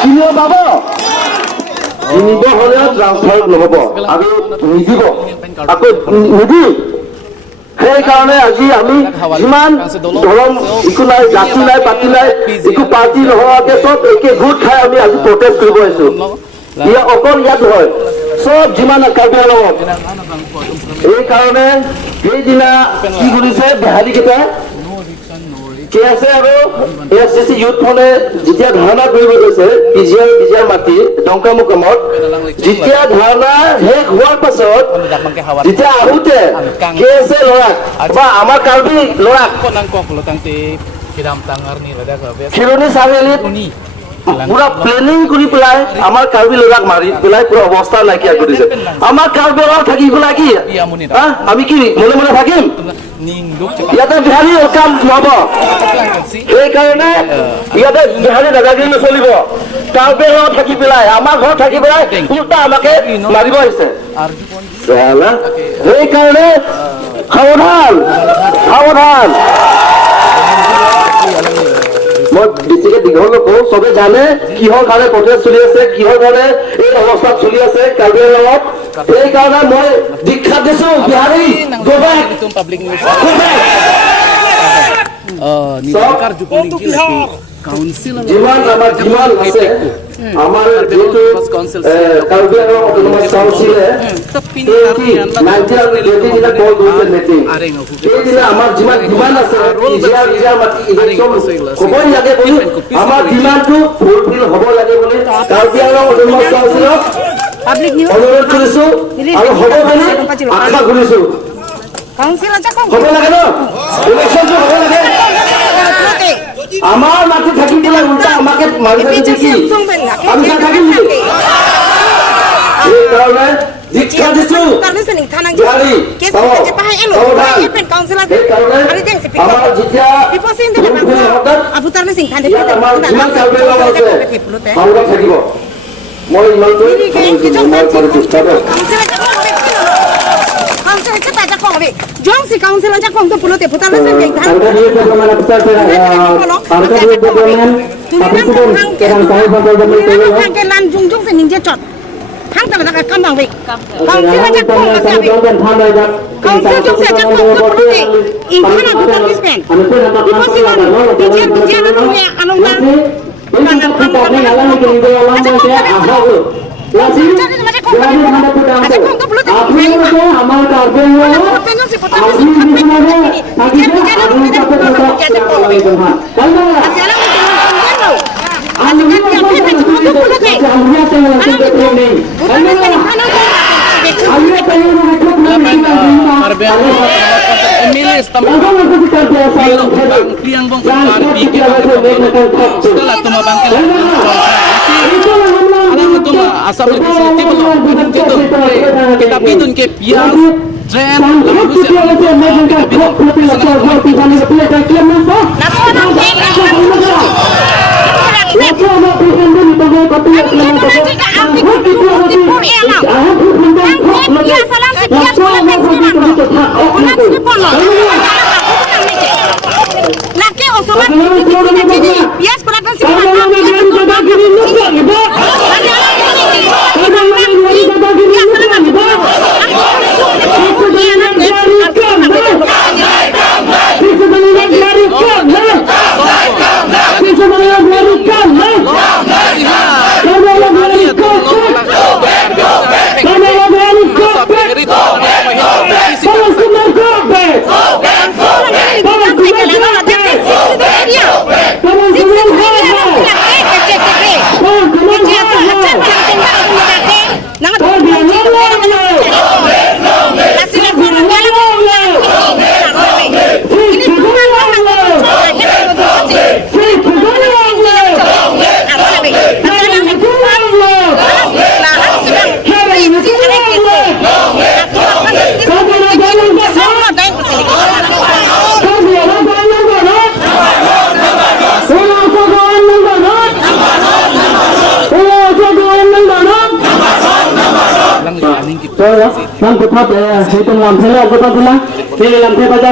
কিনিব পাব কিনিব হ'লে ট্ৰান্সফাৰ নহ'ব আৰু নিদিব আকৌ নিদি সেইকাৰণে আজি আমি যিমান ধৰম একো নাই জাতি নাই পাতি নাই একো পাৰ্টি নোহোৱাকে চব একে গোট খাই আমি আজি প্ৰটেষ্ট কৰিব আহিছো অকল ইয়াত হয় চব যিমান কাৰ্বি আংলঙত এইকাৰণে সেইদিনা কি কৰিছে বেহাৰীকেইটাই কি আছে আৰু AFCC ইউথ ফ্ৰণ্টে যেতিয়া ধাৰণা কৰিব গৈছে বিজিয়াৰ মাটি ডংকা মুকামত যেতিয়া ধাৰণা শেষ হোৱাৰ পাছত যেতিয়া আহোঁতে কি আছে ল'ৰাক বা আমাৰ কাৰ্বি ল'ৰাক খিৰণি চাৰিআলিত পুৰা প্লেনিং কৰি পেলাই আমাৰ কাৰ্বি ল'ৰাক মাৰি পেলাই পুৰা অৱস্থা নাইকিয়া কৰিছে আমাৰ কাৰ্বি ল'ৰা থাকি পেলাই কি আমি কি মনে মনে থাকিম ইয়াতে বিহাৰী কাম নহ'ব সেইকাৰণে ইয়াতে বিহাৰী দাদাগিৰি নচলিব কাৰ্বি ল'ৰা থাকি পেলাই আমাৰ ঘৰত থাকি পেলাই উল্টা আমাকে মাৰিব আহিছে সেইকাৰণে সাৱধান সাৱধান মই বেছিকে দীঘল নকওঁ চবে জানে কিহৰ কাৰণে প্ৰটেষ্ট চলি আছে কিহৰ কাৰণে এই অৱস্থাত চলি আছে কাৰ্বি আংলঙত সেইকাৰণে মই দীক্ষা দিছো বিহাৰী যিমান আমাৰ যিমান আছে আমাৰ যিটো কাৰ্বি আংলং অটোনমাছ কাউন্সিলে সেইদিনা আমাৰ যিমান আছে হ'বই লাগে বুলি আমাৰ ডিমাণ্ডটো ফুলফিল হ'ব লাগে বুলি কাৰ্বি আংলং অটোনমাছ কাউন্সিলক অনুৰোধ কৰিছো আৰু হ'ব বুলি আশা কৰিছো হ'ব লাগে ন ইলেকশ্যনটো হ'ব লাগে আমাৰ মাটি থাকি পেলাই উল্টা আমাকে মাৰি থাকিছে কি আমি থাকিম সেইকাৰণে দীক্ষা দিছো বিহাৰী আমাৰ যেতিয়া যিমান কাৰ্বি আংলং আছে সংগ্ৰাম থাকিব মই ইমানটোৱে Jongsi kaunselan jak kong tu pulut te putar lesen keng tan. Hang ke lan jung jung se ning je chot. Hang ta da kam bang we. Kaunselan jak kong ma se we. Kaunselan jong se jak kong tu pulut te. In kana putar dispen. Ipo silan dijen anu ya anong ta. Kana kam kam asal legislatif belum gitu kita bidun ke pias tren lalu Kan kita hitung làm thế nào kita bilang, ini làm thế baca